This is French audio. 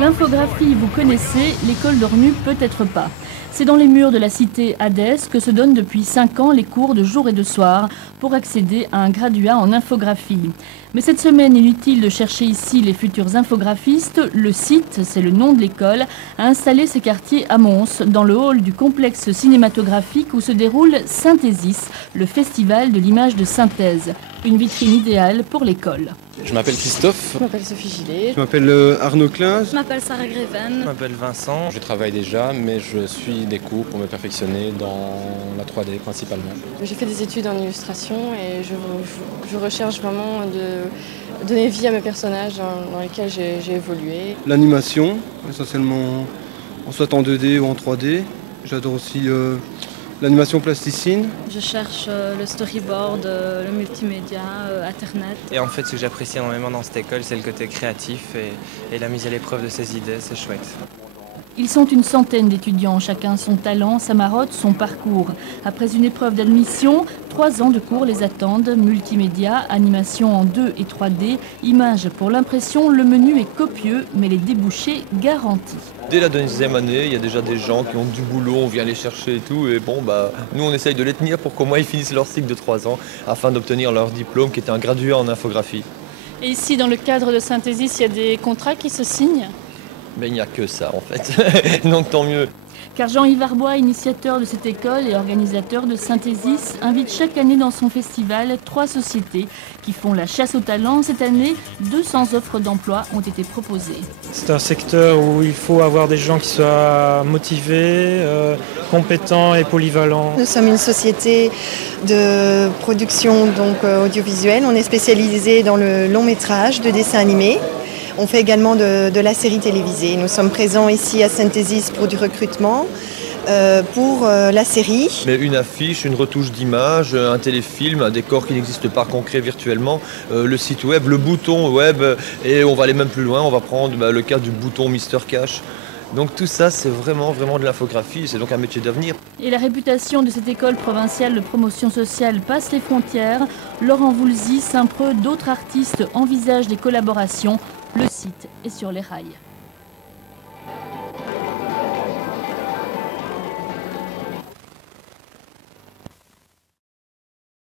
L'infographie, vous connaissez, l'école d'Ornu peut-être pas. C'est dans les murs de la cité Hadès que se donnent depuis 5 ans les cours de jour et de soir pour accéder à un graduat en infographie. Mais cette semaine, inutile de chercher ici les futurs infographistes, le site, c'est le nom de l'école, a installé ses quartiers à Mons, dans le hall du complexe cinématographique où se déroule Synthesis, le festival de l'image de synthèse. Une vitrine idéale pour l'école. Je m'appelle Christophe. Je m'appelle Sophie Gillet. Je m'appelle Arnaud Klein. Je m'appelle Sarah Greven. Je m'appelle Vincent. Je travaille déjà, mais je suis des cours pour me perfectionner dans la 3D principalement. J'ai fait des études en illustration et je recherche vraiment de donner vie à mes personnages dans lesquels j'ai évolué. L'animation, essentiellement soit en 2D ou en 3D. J'adore aussi l'animation plasticine. Je cherche le storyboard, le multimédia, Internet. Et en fait, ce que j'apprécie énormément dans cette école, c'est le côté créatif et la mise à l'épreuve de ses idées, c'est chouette. Ils sont une centaine d'étudiants, chacun son talent, sa marotte, son parcours. Après une épreuve d'admission, 3 ans de cours les attendent. Multimédia, animation en 2 et 3D, images pour l'impression, le menu est copieux, mais les débouchés garantis. Dès la 2e année, il y a déjà des gens qui ont du boulot, on vient les chercher et tout. Et bon, nous on essaye de les tenir pour qu'au moins ils finissent leur cycle de 3 ans afin d'obtenir leur diplôme qui était un graduat en infographie. Et ici, dans le cadre de Synthesis, il y a des contrats qui se signent. Mais il n'y a que ça en fait, donc tant mieux. Car Jean-Yves Arbois, initiateur de cette école et organisateur de Synthesis, invite chaque année dans son festival 3 sociétés qui font la chasse aux talents. Cette année, 200 offres d'emploi ont été proposées. C'est un secteur où il faut avoir des gens qui soient motivés, compétents et polyvalents. Nous sommes une société de production audiovisuelle. On est spécialisé dans le long métrage de dessin animé. On fait également de la série télévisée. Nous sommes présents ici à Synthesis pour du recrutement, pour la série. Mais une affiche, une retouche d'image, un téléfilm, un décor qui n'existe pas concret virtuellement, le site web, le bouton web, et on va aller même plus loin, on va prendre le cas du bouton Mr Cash. Donc tout ça, c'est vraiment de l'infographie, c'est donc un métier d'avenir. Et la réputation de cette école provinciale de promotion sociale passe les frontières. Laurent Voulzy, Saint-Preux, d'autres artistes envisagent des collaborations. Le site est sur les rails.